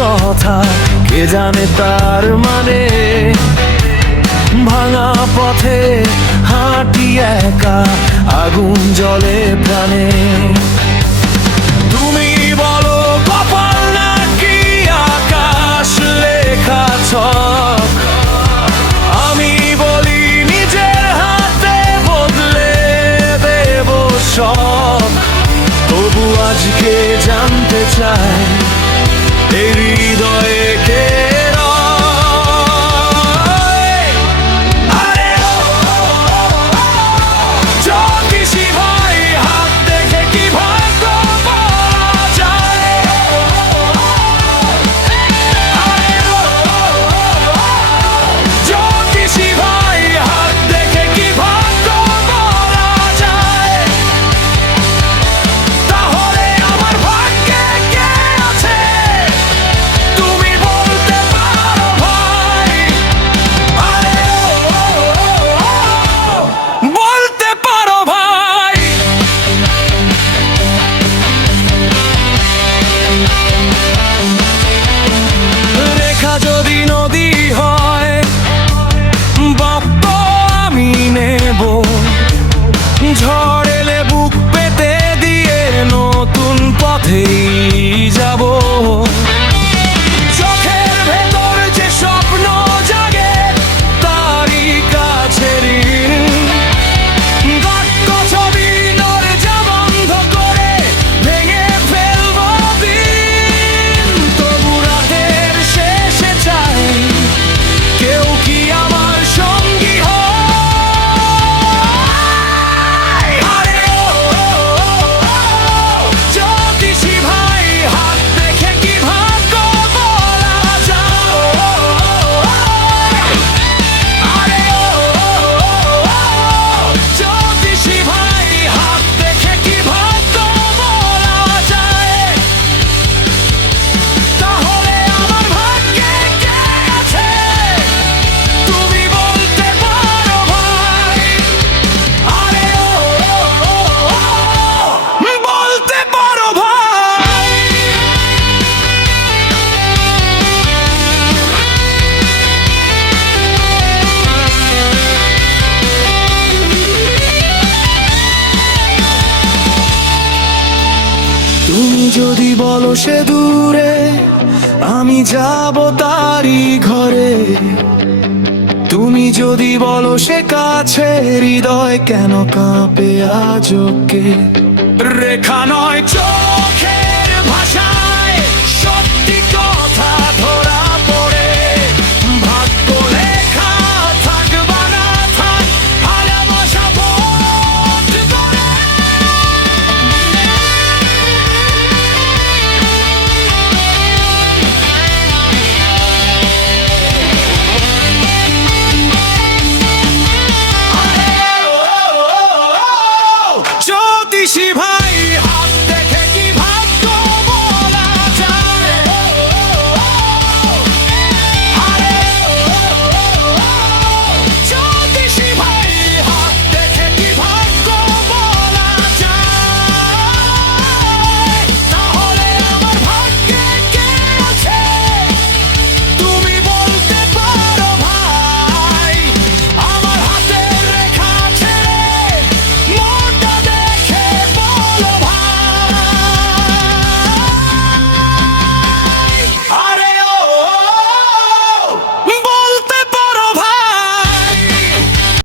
কথা, কে জানে তার মানে। ভাঙা পথে হাঁটি একা, আগুন জ্বলে প্রাণে। তুমি বলো কপাল নাকি আকাশ লেখা ছক, আমি বলি নিজের হাতে বদলে দেব সব। তবু আজকে জানতে চাই এই হৃদয়ে কে যদি নদী হয় বাপ্প আমি নেব, ঝড় এলে বুক পেতে দিয়ে নতুন পথেই যাব। চোখের ভেতর যে স্বপ্ন জাগে তারই কাছে বাক্য ছবি দরজা বন্ধ করে ভেঙে ফেলব দিন। তবু রাতের শেষে চাই কেউ কি আমার সঙ্গী হয়। আরে ও জ্যোতিষী ভাই, হাত দেখে কি ভাগ্য বলা যায়। আরে ও জ্যোতিষী ভাই, হাত দেখে কি ভাগ্য বলা যায়। তাহলে আমার ভাগ্যে কে আছে তুমি বলতে পারো ভাই। আরে ও বলতে পারো ভাই। তুমি যদি বলো সে দূরে, আমি যাব তারই ঘরে। তুমি যদি বলো সে কাছে, হৃদয় কেন কাঁপে আজকে। রেখা নয় চোখ